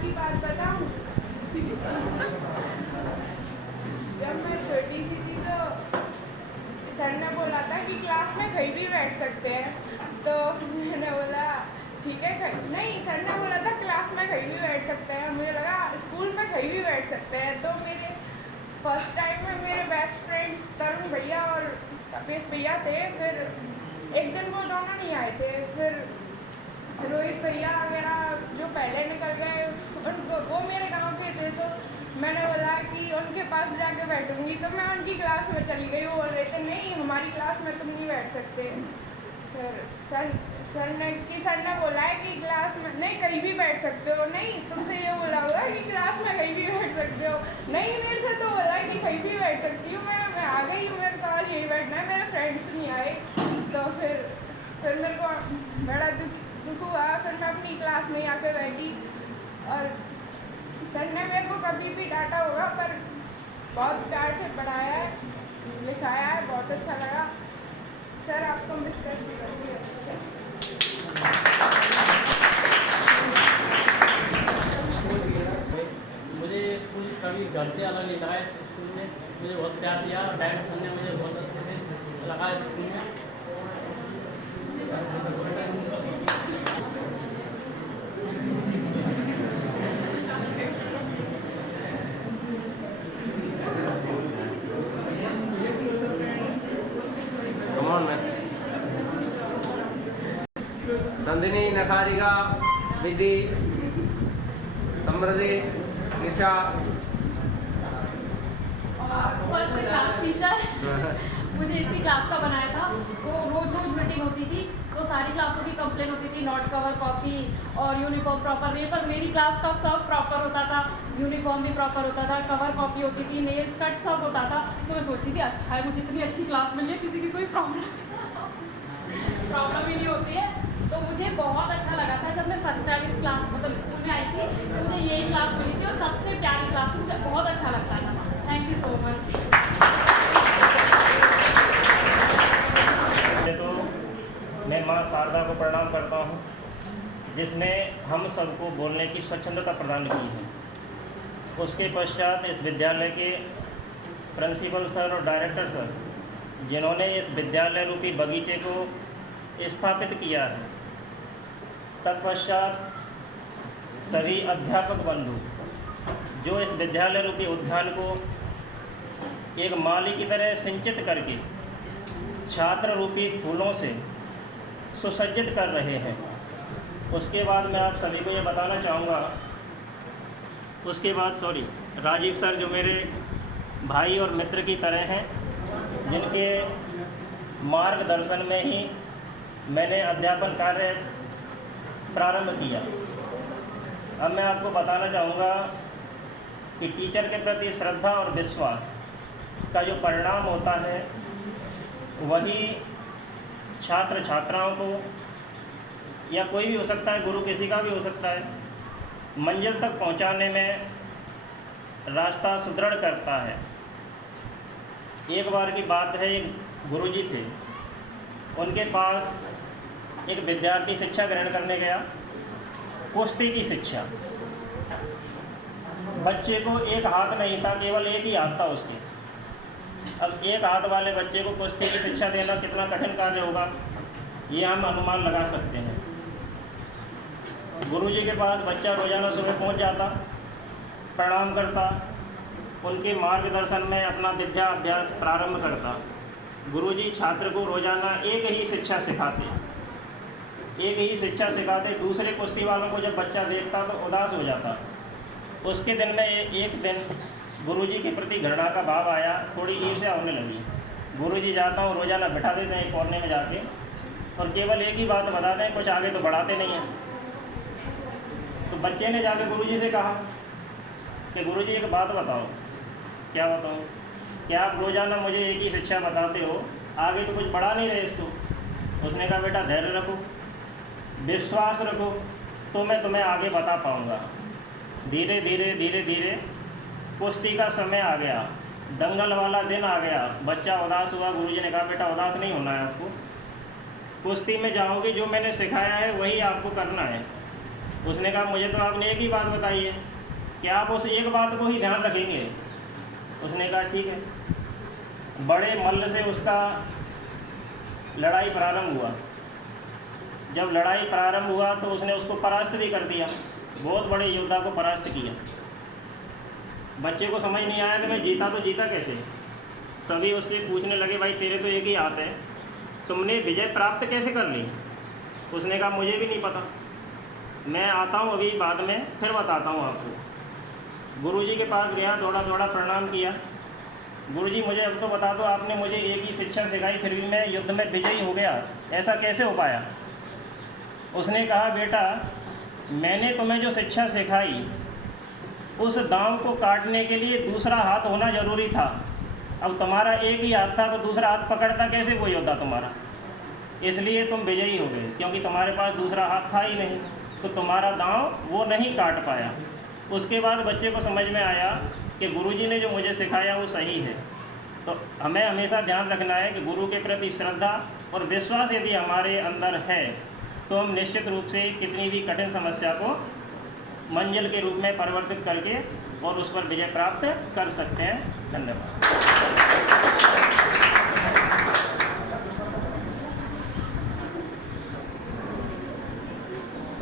की बात बताऊं? जब मैं छोटी सी थी तो सर ने बोला था कि क्लास में कहीं भी बैठ सकते हैं, तो मैंने बोला ठीक है। नहीं, सर ने बोला था क्लास में कहीं भी बैठ सकते हैं, मुझे लगा स्कूल में कहीं भी बैठ सकते हैं। तो मेरे फर्स्ट टाइम में मेरे बेस्ट फ्रेंड्स तरुण भैया और तपेश भैया थे। फिर एक दिन वो दोनों नहीं आए थे, फिर रोहित भैया वगैरह जो पहले निकल गए उनको, वो मेरे गांव के थे, तो मैंने बोला कि उनके पास जाके बैठूंगी। तो मैं उनकी क्लास में चली गई। वो बोल रहे थे नहीं, हमारी क्लास में तुम नहीं बैठ सकते। फिर सर ने बोला है कि क्लास में नहीं, कहीं भी बैठ सकते हो। नहीं, तुमसे ये बोला होगा कि क्लास में कहीं भी बैठ सकते हो। नहीं, मेरे से तो बोला कि कहीं भी बैठ सकती हूँ। मैं आ गई हूँ, मेरे को आज यही बैठना है, मेरे फ्रेंड्स नहीं आए। तो फिर मेरे को बड़ा दुख हुआ। फिर मैं अपनी क्लास में आके बैठी और सर ने मेरे को कभी भी डांटा होगा, पर बहुत प्यार से पढ़ाया है, लिखाया है, बहुत अच्छा लगा। सर आपको मिस करती रहती है। मुझे स्कूल कभी घर से अलग नहीं लगा। इस स्कूल ने मुझे बहुत प्यार दिया और डायरेक्टर सर ने मुझे बहुत अच्छे से लगा स्कूल में। नंदिनी, नखारिका, विधि, समृद्धि, निशा। फर्स्ट क्लास टीचर मुझे इसी क्लास का बनाया था। तो रोज मीटिंग होती थी, तो सारी क्लासों की कंप्लेन होती थी नोट कवर कॉपी और यूनिफॉर्म प्रॉपर नहीं है, पर मेरी क्लास का सब प्रॉपर होता था। यूनिफॉर्म भी प्रॉपर होता था, कवर कॉपी होती थी, नेल्स कट सब होता था। तो मैं सोचती थी अच्छा है, मुझे इतनी अच्छी क्लास मिली है, किसी की कोई प्रॉब्लम ही नहीं होती है। तो मुझे बहुत अच्छा लगा था जब मैं फर्स्ट टाइम इस क्लास मतलब स्कूल में आई थी, तो मुझे यही क्लास मिली थी और सबसे प्यारी क्लास थी। मुझे बहुत अच्छा लगता था। Thank you so much. तो मैं माँ शारदा को प्रणाम करता हूँ, जिसने हम सबको बोलने की स्वच्छंदता प्रदान की है। उसके पश्चात इस विद्यालय के प्रिंसिपल सर और डायरेक्टर सर, जिन्होंने इस विद्यालय रूपी बगीचे को स्थापित किया है। तत्पश्चात सभी अध्यापक बंधु, जो इस विद्यालय रूपी उद्यान को एक माली की तरह सिंचित करके छात्र रूपी फूलों से सुसज्जित कर रहे हैं। उसके बाद मैं आप सभी को ये बताना चाहूँगा, राजीव सर जो मेरे भाई और मित्र की तरह हैं, जिनके मार्गदर्शन में ही मैंने अध्यापन कार्य प्रारंभ किया। अब मैं आपको बताना चाहूँगा कि टीचर के प्रति श्रद्धा और विश्वास का जो परिणाम होता है, वही छात्र छात्राओं को, या कोई भी हो सकता है, गुरु किसी का भी हो सकता है, मंजिल तक पहुंचाने में रास्ता सुदृढ़ करता है। एक बार की बात है, एक गुरुजी थे, उनके पास एक विद्यार्थी शिक्षा ग्रहण करने गया, कुश्ती की शिक्षा। बच्चे को एक हाथ नहीं था, केवल एक ही हाथ था उसके। अब एक हाथ वाले बच्चे को कुश्ती की शिक्षा देना कितना कठिन कार्य होगा, ये हम अनुमान लगा सकते हैं। गुरुजी के पास बच्चा रोज़ाना सुबह पहुंच जाता, प्रणाम करता, उनके मार्गदर्शन में अपना विद्या अभ्यास प्रारंभ करता। गुरुजी छात्र को रोज़ाना एक ही शिक्षा सिखाते। दूसरे कुश्ती वालों को जब बच्चा देखता तो उदास हो जाता। उसके दिन में एक दिन गुरुजी के प्रति घृणा का भाव आया, थोड़ी ईर्ष्या होने लगी। गुरुजी जाता हूँ रोज़ाना बिठा देते हैं कोने में जाके, और केवल एक ही बात बताते हैं, कुछ आगे तो बढ़ाते नहीं हैं। तो बच्चे ने जाके गुरुजी से कहा कि गुरुजी एक बात बताओ। क्या बताऊँ? क्या आप रोज़ाना मुझे एक ही शिक्षा बताते हो, आगे तो कुछ बढ़ा नहीं रहे इसको। उसने कहा बेटा धैर्य रखो, विश्वास रखो, तो मैं तुम्हें आगे बता पाऊँगा। धीरे धीरे कुश्ती का समय आ गया, दंगल वाला दिन आ गया, बच्चा उदास हुआ। गुरुजी ने कहा बेटा उदास नहीं होना है आपको, कुश्ती में जाओगे, जो मैंने सिखाया है वही आपको करना है। उसने कहा मुझे तो आपने एक ही बात बताई है कि आप उस एक बात को ही ध्यान रखेंगे। उसने कहा ठीक है। बड़े मल्ल से उसका लड़ाई प्रारंभ हुआ। जब लड़ाई प्रारंभ हुआ तो उसने उसको परास्त भी कर दिया, बहुत बड़े योद्धा को परास्त किया। बच्चे को समझ नहीं आया कि मैं जीता तो जीता कैसे। सभी उससे पूछने लगे भाई तेरे तो एक ही हाथ है, तुमने विजय प्राप्त कैसे कर ली? उसने कहा मुझे भी नहीं पता, मैं आता हूँ अभी बाद में फिर बताता हूँ आपको। गुरुजी के पास गया, थोड़ा थोड़ा प्रणाम किया। गुरुजी मुझे अब तो बता दो, आपने मुझे एक ही शिक्षा सिखाई फिर भी मैं युद्ध में विजयी हो गया, ऐसा कैसे हो पाया? उसने कहा बेटा मैंने तुम्हें जो शिक्षा सिखाई उस दांव को काटने के लिए दूसरा हाथ होना जरूरी था। अब तुम्हारा एक ही हाथ था तो दूसरा हाथ पकड़ता कैसे वो योद्धा तुम्हारा? इसलिए तुम विजयी हो गए, क्योंकि तुम्हारे पास दूसरा हाथ था ही नहीं, तो तुम्हारा दांव वो नहीं काट पाया। उसके बाद बच्चे को समझ में आया कि गुरुजी ने जो मुझे सिखाया वो सही है। तो हमें हमेशा ध्यान रखना है कि गुरु के प्रति श्रद्धा और विश्वास यदि हमारे अंदर है तो हम निश्चित रूप से कितनी भी कठिन समस्या को मंजिल के रूप में परिवर्तित करके और उस पर विजय प्राप्त कर सकते हैं। धन्यवाद।